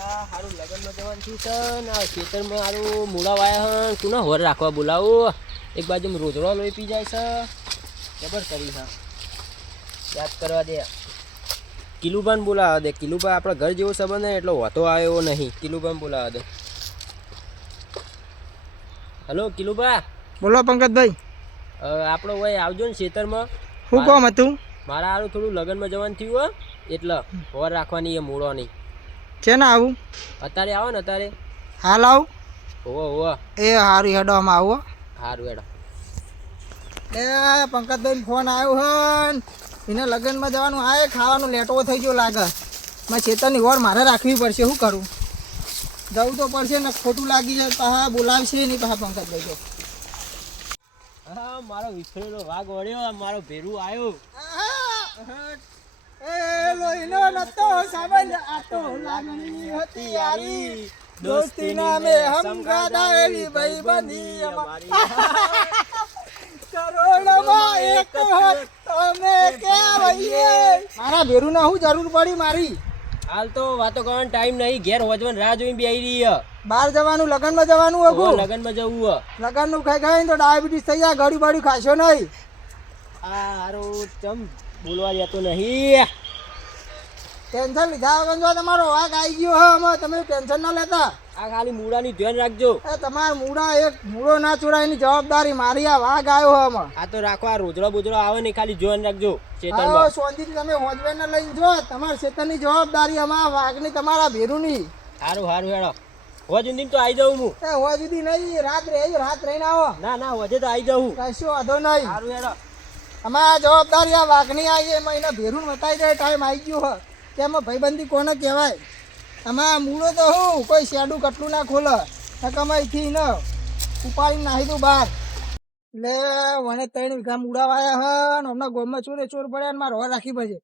હારું લગનમાં જવાનું થયું છે ને આ ખેતરમાં હારું મૂળા વાયા હન તું ને હોર રાખવા બોલાવું એક બાજુ રોજડો લોહી પી જાય છે જબર કરી હા યાદ કરવા દે કિલુબાન બોલાવા દે કિલુબા આપણા ઘર જેવો સંબંધ ને એટલો હોતો આવ્યો નહીં કિલુબાન બોલાવા દે હલો કિલુબા બોલો પંકજભાઈ આપણો ભાઈ આવજો ને ખેતરમાં શું કામ હતું મારા હારું થોડું લગનમાં જવાનું થયું હો એટલે હોર રાખવાની એ મૂળો નહીં છે ને આવું અત્યારે આવો ને અત્યારે હાલ આવું હોવો હોવો એ સારું હેડોમાં આવું સારું હેડો એ પંકજભાઈ ફોન આવ્યો હન એને લગ્નમાં જવાનું આ ખાવાનું લેટવો થઈ ગયો લાગે મારે ખેતરની વર મારે રાખવી પડશે શું કરું જવું તો પડશે ને ખોટું લાગી જાય પાછા બોલાવશે નહીં પાછા પંકજભાઈ તો હા મારો વિફરેલો વાઘ વળ્યો મારો ભેરું આવ્યો એ લોહીનો નતો સાબંધ આ તો લાગણી હતી યારી દોસ્તી નામે હમગાદા એવી ભાઈબંધી અમારી કરોડમાં એક હોત તમે કેવઈએ મારા ભેરું ને શું જરૂર પડી મારી હાલ તો વાતો કરવાનો ટાઈમ નહીં ઘેર હોજવાની રાહ જોઈને બેહી રહી છે બહાર જવાનું લગનમાં જવાનું હતું લગનમાં જવું લગનનું ખાઈ ખાઈ તો ડાયાબિટીસ થઈ જાય ગાડી બાડી ખાશો નહીં આ હારું ચમ બોલવા જતો નહીં ટેન્શન લીધા વગર જો તમારો વાઘ આવી ગયો હે અમે તમે ટેન્શન ના લેતા આ ખાલી મૂળાની ધ્યાન રાખજો એ તમારા મૂળા એક મૂળો ના ચોરાયની જવાબદારી મારી આ વાઘ આવ્યો હે અમે આ તો રાખવા રોજડો બોજડો આવે ને ખાલી ધ્યાન રાખજો હા ચેતનમાં શાંતિથી તમે હોજવેને લઈને જો તમારા ખેતરની જવાબદારી અમારા વાઘની તમારા ભેરુની સારું સારું હેડો હોજ ઊંધી તો આવી જાઉં હું એ હોજ સુધી નહીં રાત રહીને આવો ના ના હોજે તો આવી જાઉં કશો વાંધો નહીં સારું હેડો અમારા જવાબદારી આ વાઘની આવી એમાં એના ભેરું બતાવી જાય ટાઈમ આવી ગયો હે કે એમાં ભાઈબંધી કોને કહેવાય આમાં મૂળો તો હું કોઈ શેડું કટલું ના ખોલે કમાઈથી ન ઉપાડી નાખી દઉં બહાર એટલે વને 3 વીઘા મૂળા વાયા હે ને હમણાં ગોમમાં ચોરે ચોર પડ્યા ને મારે હોર રાખી પડશે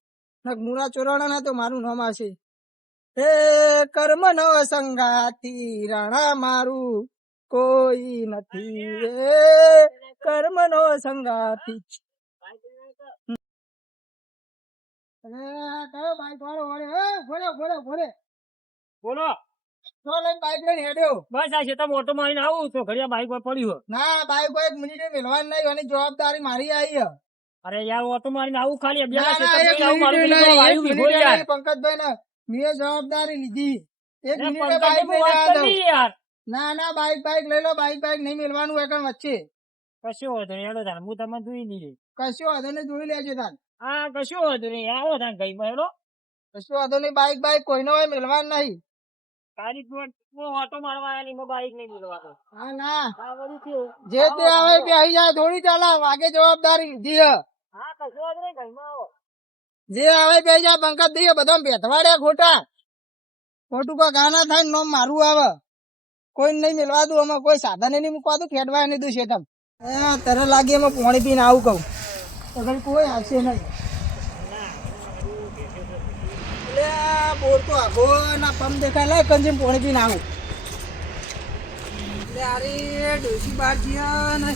ને મૂળા ચોરાણા ના તો મારું નામ આવશે હે કર્મ નો સંગાતી રાણા મારું કોઈ નથી રે કર્મ નો સંગાતી કયો બાઈક વાળો વળે ભોરે બોલો તો લઈને બાઈક લઈને હેડ્યો બસ આ ખેતર મોટો મારીને આવું તો ઘડિયા બાઈક પર પડ્યું ના બાઈક એક મિનિટે મેળવાની નહીં એની જવાબદારી મારી આવી હે અરે યાર ઓટો મારીને આવું ખાલી પંકજભાઈ ને મેં જવાબદારી લીધી એક મિનિટે બાઈક યાર ના બાઈક લઈ લો બાઈક નહીં મેળવાનું હોય કારણ વચ્ચે કશું વાંધો નહીં હેડો તાર હું તમને જોઈ લીધી કશું વાંધો નહીં જોઈ લેજો તાર હા કશું વાંધો નહીં આવો તાર ગઈ હેડો કશું વાંધો નહીં બાઈક કોઈનો હોય મેળવાનું નહીં તારી ઓટો મારવા આવ્યા બાઈક નહીં મેળવાનો હા ના જે તે આવે તે આવી જાય થોડી ચાલે વાગે જવાબદારી લીધી હે હા કશું વાંધો નહીં ઘરમાં આવો જે આવે બે જાય પંકજ દઈએ બધા બેઠવાડ્યા ખોટું કોઈ ગાના થાય ને નોમ મારું આવે કોઈ નહીં મેળવા દઉં અમે કોઈ સાધન નહીં મૂકવા દઉં ખેડવા નહીં દઉં છે તમ તરત લાગી એમાં પાણી પીને આવું કહું તો કોઈ આવશે નહીં એટલે બોર તો આખો ના પંપ દેખાય લે કંજીમ પાણી પીને આવું એટલે અરે ડોસી બાર ગયા ને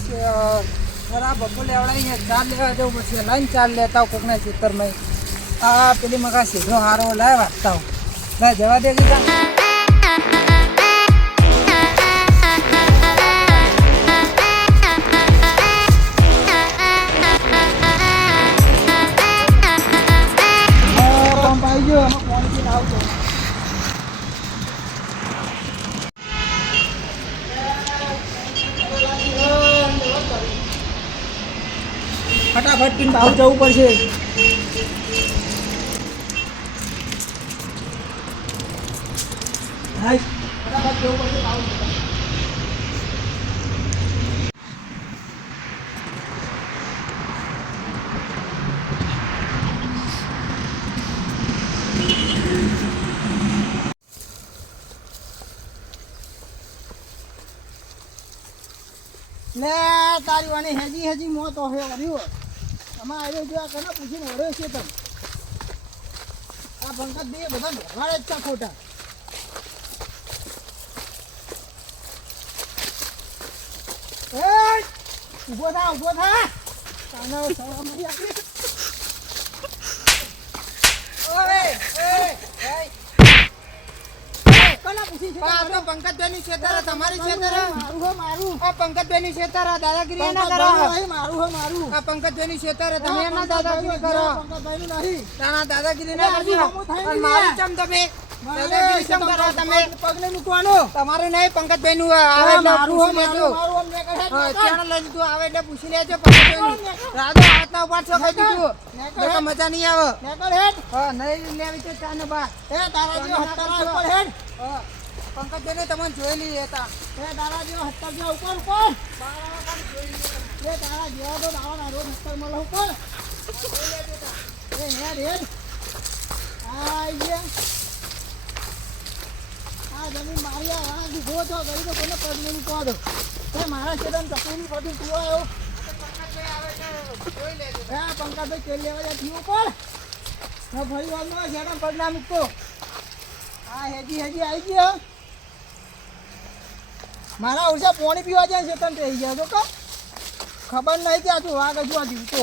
ખરા બપોર લેવડાવીને ચાર લેવા જવું પછી લાઈન ચાર લેતા હોઉં કોકના ખેતરમાં આ પેલી મગા સીધો હારો લાય વાગતા હોઉં લાય જવા દે કીધા ફટાફટ પીને બહાર જવું પડશે ફટાફટ જવું પડશે બહાર લે તારી વાણી હેજી મોત હે વર્યો આમાં આવ્યો જો આ કના પૂછીને વર્યો છે તમ આ પંકજ બે બધા ભરવાડે જ છે ખોટા એ ઉભો થા કાના સવા મરી આપી ઓય નથી પણ આ તો પંકજભાઈની ખેતર હે, તમારી ખેતર હે. મારું હે મારું આ પંકજભાઈની ખેતર હે, દાદાગીરી ના કરો. પંકજભાઈનું નહીં, મારું હે મારું આ પંકજભાઈની ખેતર હે, તમે એના દાદાગીરી કરો. પંકજભાઈનું નહીં તાણા દાદાગીરી ના અરે, કરજો. હજુ હમું થાય પણ નહીં મારું યાર. ચમ તમે દાદાગીરી ચમ કરો તમે? પગને મૂકવાનું તમારે નહીં, પંકજભાઈનું આવે એટલે મારું હે પૂછી લેજો. મારું આમ મેં કહે હા, ચાણ લઈને તું આવે એટલે પૂછી લેજો પંકજભાઈનું. રાધો હાથના ઉપાડશો કહી દીધું. નકર મજા નહીં આવે. નેકળ હેડ હા, નહીં લેવી છે ચા ને બા. એ તારા જેવો હત્તરા ઉપર હેડ હા, પંકજભાઈને તમને જોયેલી હતા. એ તારા જેવો હત્તર જેવો ઉપર ઉપર એ તારા જેવો તો દાવાના રોજ હત્તર મળે ઉપર એ હેડ હેડ આઈ ગયા આ જમીન મારી આ વાળા દીધો છો ગઈ તો કોને પગ નહીં મૂકવા દો એ મારા છેદન ચકુની ફટી તું આવ્યો હા પંકજભાઈ તેલ લેવા જાય થયું ઉપર ના ફરી વાર નો છેદન પગ ના મૂકતો હા હેજી હેજી આવી ગયો મારા ઓછા પાણી પીવા જાય છે તને થઈ ગયા તો ખબર નહીં કે આ તું વાઘ હજુ આ જીવતો